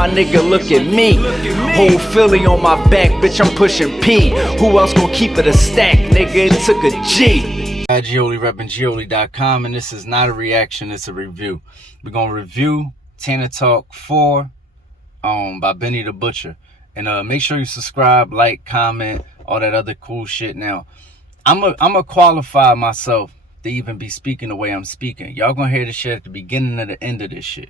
my nigga, look at me. Whole Philly on my back, bitch, I'm pushing P. Who else gon' keep it a stack, nigga? It took a G. Gioli repping Gioli.com, and this is not a reaction, it's a review. We're gonna review TANA Talk 4 by Benny the Butcher. And make sure you subscribe, like, comment, all that other cool shit. Now, I'm a qualify myself to even be speaking the way I'm speaking. Y'all gonna hear this shit at the beginning and the end of this shit.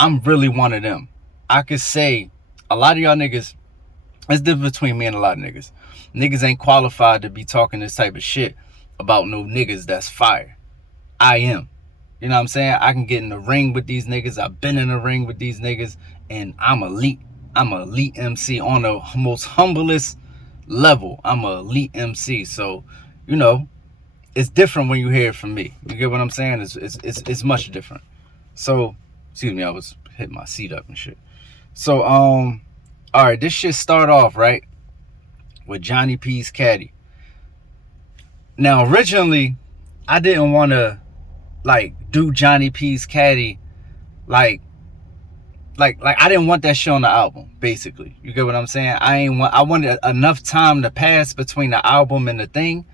I'm really one of them. I could say a lot of y'all niggas, it's different between me and a lot of niggas. Niggas ain't qualified to be talking this type of shit about no niggas that's fire. I am. You know what I'm saying? I can get in the ring with these niggas. I've been in the ring with these niggas, and I'm elite. I'm an elite MC on the most humblest level. I'm an elite MC. So, you know, it's different when you hear it from me. You get what I'm saying? It's much different. So, excuse me, I was hitting my seat up and shit. So, all right, this shit start off, right, with Johnny P's Caddy. Now, originally, I didn't want to, like, do Johnny P's Caddy, like I didn't want that shit on the album, basically. You get what I'm saying? I wanted enough time to pass between the album and the thing,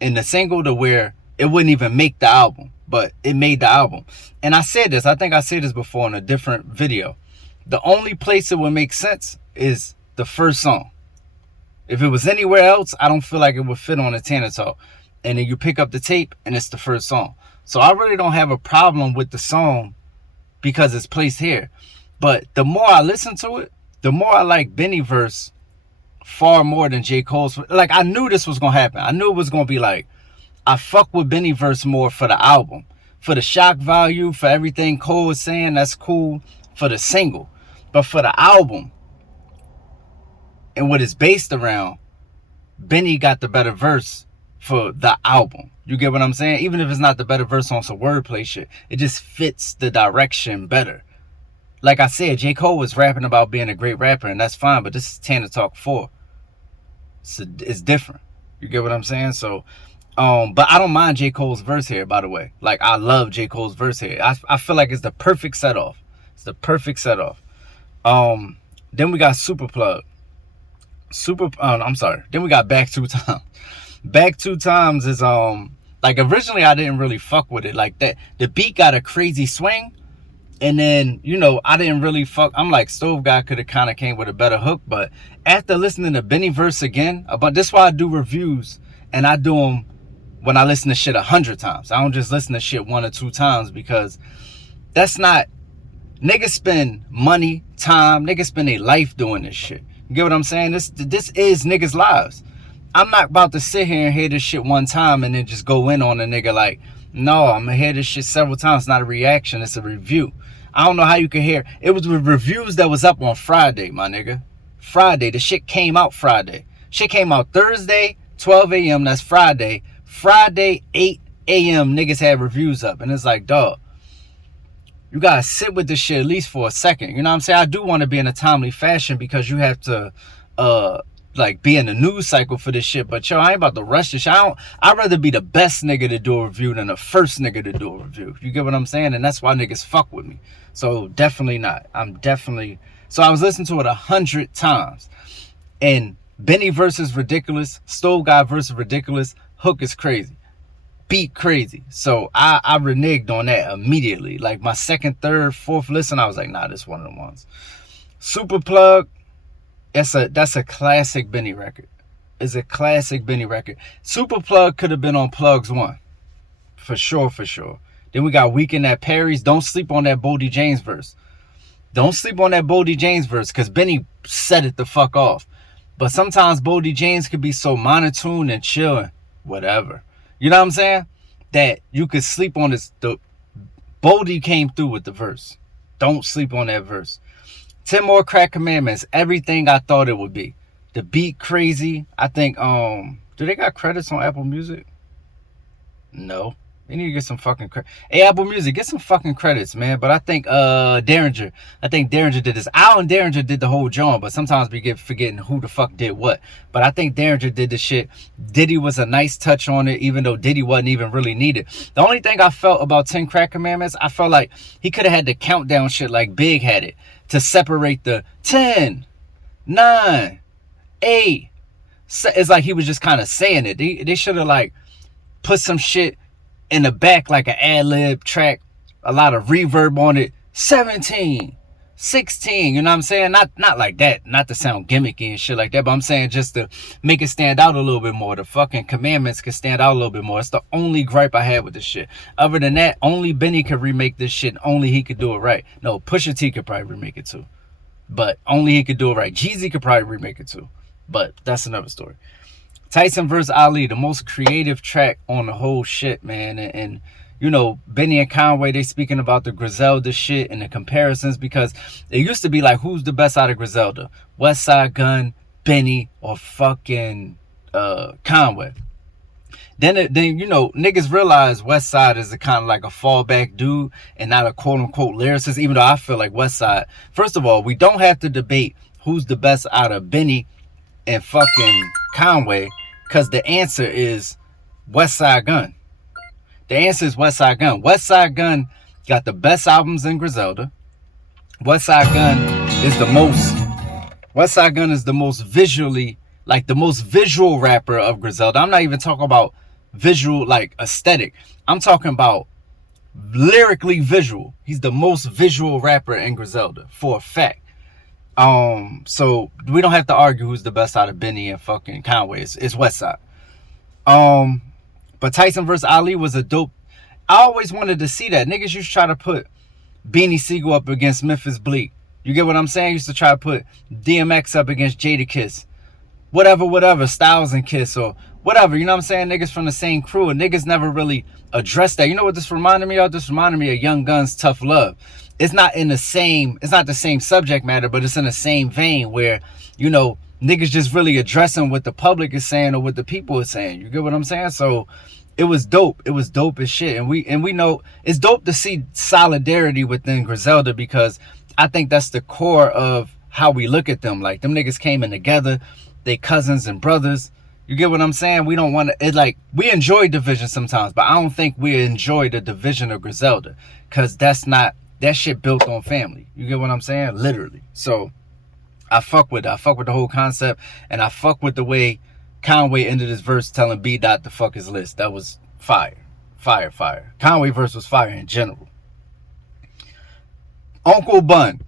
and the single, to where it wouldn't even make the album, but it made the album. And I said this, I think I said this before in a different video. The only place it would make sense is the first song. If it was anywhere else, I don't feel like it would fit on a TANA Talk. And then you pick up the tape and it's the first song. So I really don't have a problem with the song because it's placed here. But the more I listen to it, the more I like Benny verse far more than J. Cole's. Like, I knew this was going to happen. I knew it was going to be like, I fuck with Benny verse more for the album. For the shock value, for everything Cole is saying, that's cool. For the single. But for the album, and what it's based around, Benny got the better verse for the album. You get what I'm saying? Even if it's not the better verse on some wordplay shit, it just fits the direction better. Like I said, J. Cole was rapping about being a great rapper, and that's fine, but this is TANA Talk 4. It's different. You get what I'm saying? So, but I don't mind J. Cole's verse here, by the way. Like, I love J. Cole's verse here. I feel like it's the perfect set off. It's the perfect set off. Then we got Super Plug. I'm sorry. Then we got Back 2 Times. Back 2 Times is, like, originally I didn't really fuck with it like that. The beat got a crazy swing. And then, you know, I didn't really fuck. I'm like, Stove Guy could have kind of came with a better hook. But after listening to Benny verse again, but this is why I do reviews. And I do them when I listen to shit 100 times. I don't just listen to shit 1 or 2 times, because that's not, niggas spend money, time, niggas spend their life doing this shit. You get what I'm saying? This is niggas' lives. I'm not about to sit here and hear this shit one time and then just go in on a nigga like, no, I'm gonna hear this shit several times. It's not a reaction, it's a review. I don't know how you can hear. It was with reviews that was up on Friday, my nigga. Friday, the shit came out Friday. Shit came out Thursday, 12 a.m., that's Friday. Friday, 8 a.m., niggas had reviews up. And it's like, dog, you gotta sit with this shit at least for a second. You know what I'm saying? I do want to be in a timely fashion, because you have to, like, be in the news cycle for this shit. But yo, I ain't about to rush this shit. I'd rather be the best nigga to do a review than the first nigga to do a review. You get what I'm saying? And that's why niggas fuck with me. So definitely not. So I was listening to it 100 times. And Benny versus ridiculous. Stove Guy versus ridiculous. Hook is crazy. Beat crazy. So I reneged on that immediately. Like, my second, third, fourth listen, I was like, nah, this one of the ones. Super Plug. That's a classic Benny record. It's a classic Benny record. Super Plug could have been on Plugs 1. For sure, for sure. Then we got Weekend at Perry's. Don't sleep on that Bodie James verse. Don't sleep on that Bodie James verse, because Benny set it the fuck off. But sometimes Bodie James could be so monotone and chill, whatever. You know what I'm saying? That you could sleep on this. Bodie came through with the verse. Don't sleep on that verse. 10 More Crack Commandments. Everything I thought it would be. The beat crazy. I think, do they got credits on Apple Music? No. They need to get some fucking credit. Hey, Apple Music, get some fucking credits, man. But I think Derringer did this. Alan Derringer did the whole joint, but sometimes we get forgetting who the fuck did what. But I think Derringer did the shit. Diddy was a nice touch on it, even though Diddy wasn't even really needed. The only thing I felt about 10 Crack Commandments, I felt like he could have had the countdown shit like Big had it to separate the 10, 9, 8. It's like he was just kind of saying it. They should have like put some shit in the back, like an ad-lib track, a lot of reverb on it. 17, 16, you know what I'm saying? Not like that, not to sound gimmicky and shit like that, but I'm saying just to make it stand out a little bit more. The fucking commandments can stand out a little bit more. It's the only gripe I had with this shit. Other than that, only Benny could remake this shit. Only he could do it right. No, Pusha T could probably remake it too, but only he could do it right. Jeezy could probably remake it too, but that's another story. Tyson vs. Ali, the most creative track on the whole shit, man. And you know, Benny and Conway, they speaking about the Griselda shit and the comparisons, because it used to be like, who's the best out of Griselda? Westside Gunn, Benny, or fucking Conway. Then you know, niggas realize Westside is a kind of like a fallback dude and not a quote-unquote lyricist, even though I feel like Westside, first of all, we don't have to debate who's the best out of Benny and fucking Conway, because the answer is Westside Gunn. The answer is Westside Gunn. Westside Gunn got the best albums in Griselda. Westside Gunn is the most visually, like the most visual rapper of Griselda. I'm not even talking about visual, like aesthetic. I'm talking about lyrically visual. He's the most visual rapper in Griselda for a fact. So we don't have to argue who's the best out of Benny and fucking Conway. It's Westside. But Tyson vs. Ali was a dope. I always wanted to see that. Niggas used to try to put Beanie Siegel up against Memphis Bleak. You get what I'm saying? Used to try to put DMX up against Jadakiss. Whatever, Styles and Kiss or whatever. You know what I'm saying? Niggas from the same crew, and niggas never really addressed that. You know what this reminded me of? This reminded me of Young Gun's Tough Love. It's not the same subject matter, but it's in the same vein where, you know, niggas just really addressing what the public is saying or what the people are saying. You get what I'm saying? So it was dope. It was dope as shit. And we know it's dope to see solidarity within Griselda, because I think that's the core of how we look at them. Like, them niggas came in together, they cousins and brothers. You get what I'm saying? We don't want to, like, we enjoy division sometimes, but I don't think we enjoy the division of Griselda, because that shit built on family. You get what I'm saying? Literally. So I fuck with it. I fuck with the whole concept, and I fuck with the way Conway ended his verse telling B. Dot to fuck his list. That was fire. Fire. Conway verse was fire in general. Uncle Bun.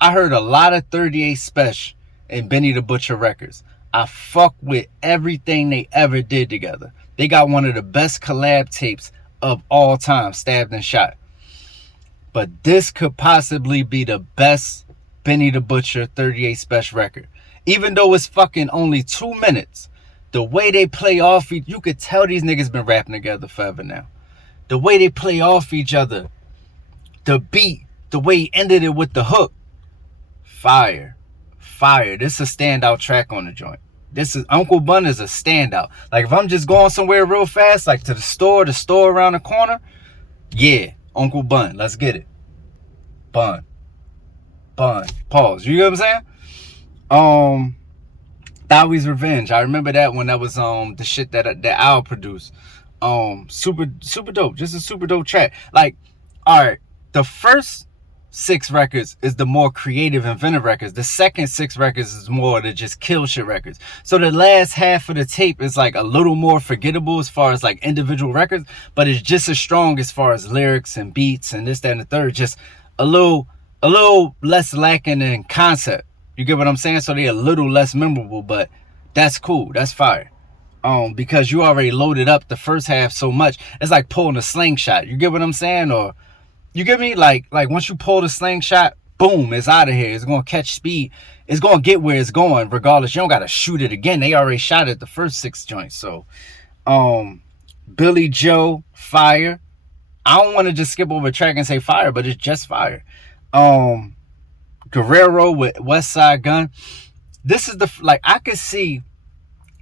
I heard a lot of 38 Special and Benny the Butcher records. I fuck with everything they ever did together. They got one of the best collab tapes of all time, Stabbed and Shot. But this could possibly be the best Benny the Butcher 38 Special record. Even though it's fucking only 2 minutes, the way they play off you could tell these niggas been rapping together forever now. The way they play off each other, the beat, the way he ended it with the hook. Fire. This is a standout track on the joint. Uncle Bun is a standout. Like, if I'm just going somewhere real fast, like to the store around the corner, yeah, Uncle Bun, let's get it. Bun. Pause. You know what I'm saying? Thowie's Revenge. I remember that when that was the shit that Al produced. Super dope. Just a super dope track. Like, alright, the first 6 records is the more creative, inventive records. The second 6 records is more the just kill shit records. So the last half of the tape is like a little more forgettable as far as like individual records, but it's just as strong as far as lyrics and beats and this, that, and the third. Just a little less lacking in concept. You get what I'm saying? So they're a little less memorable, but that's cool. That's fire. Because you already loaded up the first half so much. It's like pulling a slingshot. You get what I'm saying? Or you get me? Like once you pull the slingshot, boom, it's out of here. It's going to catch speed. It's going to get where it's going regardless. You don't got to shoot it again. They already shot it the first 6 joints. So, Billy Joe, fire. I don't want to just skip over a track and say fire, but it's just fire. Guerrero with Westside Gunn. This is I could see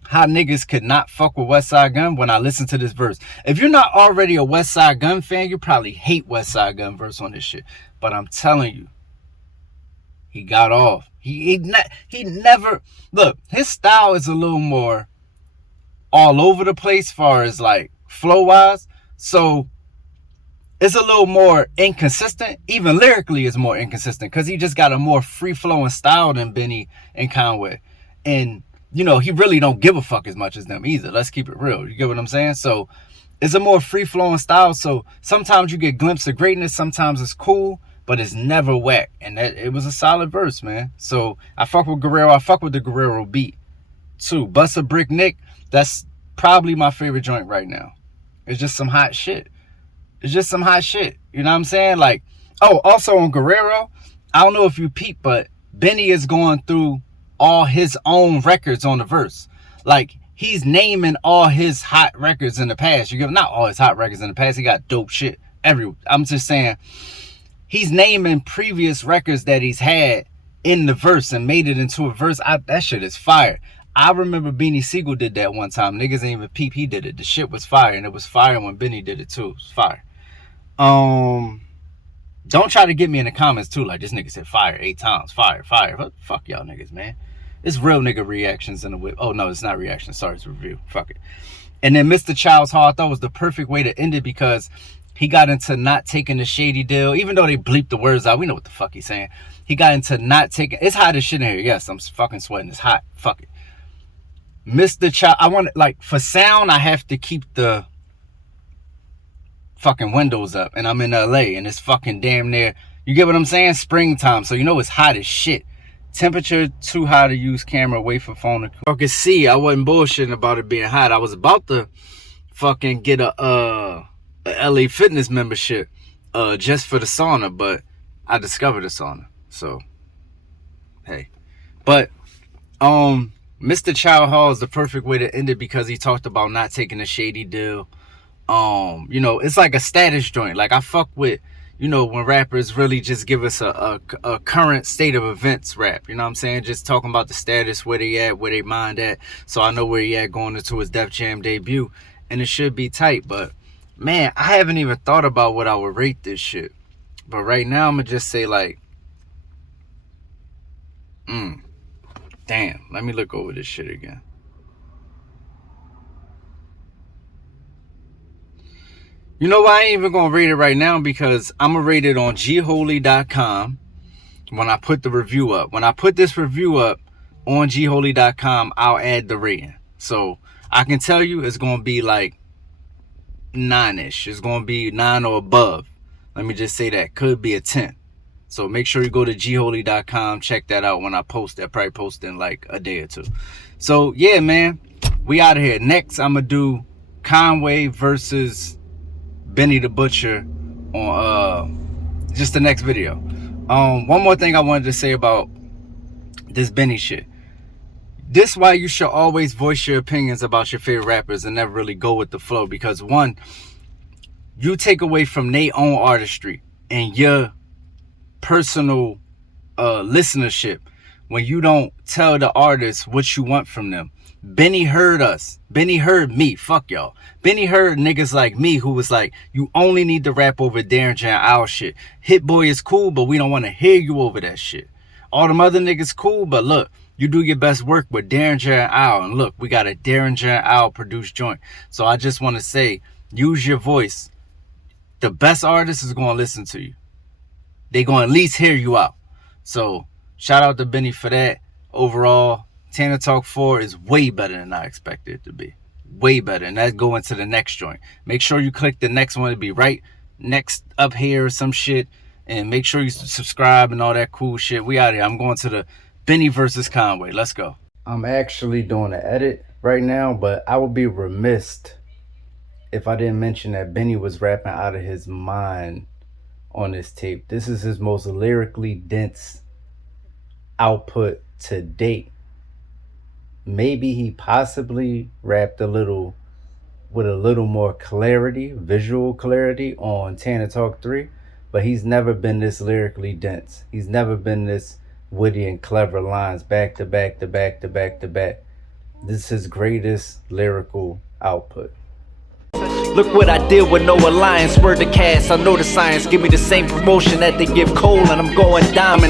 how niggas could not fuck with Westside Gunn when I listen to this verse. If you're not already a Westside Gunn fan, you probably hate Westside Gunn verse on this shit. But I'm telling you, he got off. He never look. His style is a little more all over the place, far as like flow wise. So it's a little more inconsistent. Even lyrically, is more inconsistent because he just got a more free flowing style than Benny and Conway. And you know, he really don't give a fuck as much as them either. Let's keep it real. You get what I'm saying? So it's a more free flowing style. So sometimes you get glimpses of greatness. Sometimes it's cool, but it's never whack. And that it was a solid verse, man. So I fuck with Guerrero. I fuck with the Guerrero beat too. Bust a Brick Nick. That's probably my favorite joint right now. It's just some hot shit. It's just some hot shit. You know what I'm saying? Like, oh, also on Guerrero, I don't know if you peep, but Benny is going through all his own records on the verse. Like, he's naming all his hot records in the past. You get not all his hot records in the past. He got dope shit everywhere. I'm just saying, he's naming previous records that he's had in the verse and made it into a verse. That shit is fire. I remember Beanie Siegel did that one time. Niggas ain't even peep. He did it. The shit was fire, and it was fire when Benny did it too. It was fire. Don't try to get me in the comments too. Like, this nigga said fire 8 times. Fire, fire. What? Fuck y'all niggas, man. It's real nigga reactions in the whip. Oh no, it's not reaction. Sorry, it's review. Fuck it. And then Mr. Child's Hall, I thought was the perfect way to end it because he got into not taking the shady deal. Even though they bleeped the words out, we know what the fuck he's saying. He got into not taking. It's hot as shit in here. Yes, I'm fucking sweating. It's hot. Fuck it. Mr. Child, I want, like, for sound, I have to keep the fucking windows up, and I'm in LA, and it's fucking damn near, you get what I'm saying, springtime, so you know it's hot as shit. Temperature too high to use camera, wait for phone to cool. You can see I wasn't bullshitting about it being hot. I was about to fucking get a LA Fitness membership just for the sauna, but I discovered the sauna, so hey. But Mr. Child Hall is the perfect way to end it because he talked about not taking a shady deal. You know, it's like a status joint. Like, I fuck with, you know, when rappers really just give us a current state of events rap. You know what I'm saying? Just talking about the status, where they at, where they mind at. So I know where he at going into his Def Jam debut. And it should be tight. But, man, I haven't even thought about what I would rate this shit. But right now, I'm going to just say, like, damn, let me look over this shit again. You know why I ain't even gonna rate it right now? Because I'm gonna rate it on gholy.com when I put the review up. When I put this review up on gholy.com, I'll add the rating. So I can tell you it's gonna be like 9-ish. It's gonna be 9 or above. Let me just say that. Could be a 10. So make sure you go to gholy.com, check that out when I post that. Probably post in like a day or two. So yeah, man, we out of here. Next, I'm gonna do Conway versus Benny the Butcher on just the next video. One more thing I wanted to say about this Benny shit. This why you should always voice your opinions about your favorite rappers and never really go with the flow, because one, you take away from their own artistry and your personal listenership when you don't tell the artist what you want from them. Benny heard us. Benny heard me. Fuck y'all. Benny heard niggas like me who was like, you only need to rap over Derringer and Owl shit. Hit Boy is cool, but we don't want to hear you over that shit. All them other niggas cool, but look, you do your best work with Derringer and Owl. And look, we got a Derringer and Owl produced joint. So I just want to say, use your voice. The best artist is going to listen to you. They going to at least hear you out. So shout out to Benny for that. Overall, TANA Talk 4 is way better than I expected it to be. Way better. And that's going to the next joint. Make sure you click the next one to be right next up here or some shit. And make sure you subscribe and all that cool shit. We out here. I'm going to the Benny versus Conway. Let's go. I'm actually doing an edit right now, but I would be remiss if I didn't mention that Benny was rapping out of his mind on this tape. This is his most lyrically dense output to date. Maybe he possibly rapped a little with a little more clarity, visual clarity on TANA Talk 3, but he's never been this lyrically dense. He's never been this witty and clever lines back to back to back to back to back This is his greatest lyrical output. Look what I did with no alliance. Word to cast, I know the science. Give me the same promotion that they give Cole, and I'm going diamond.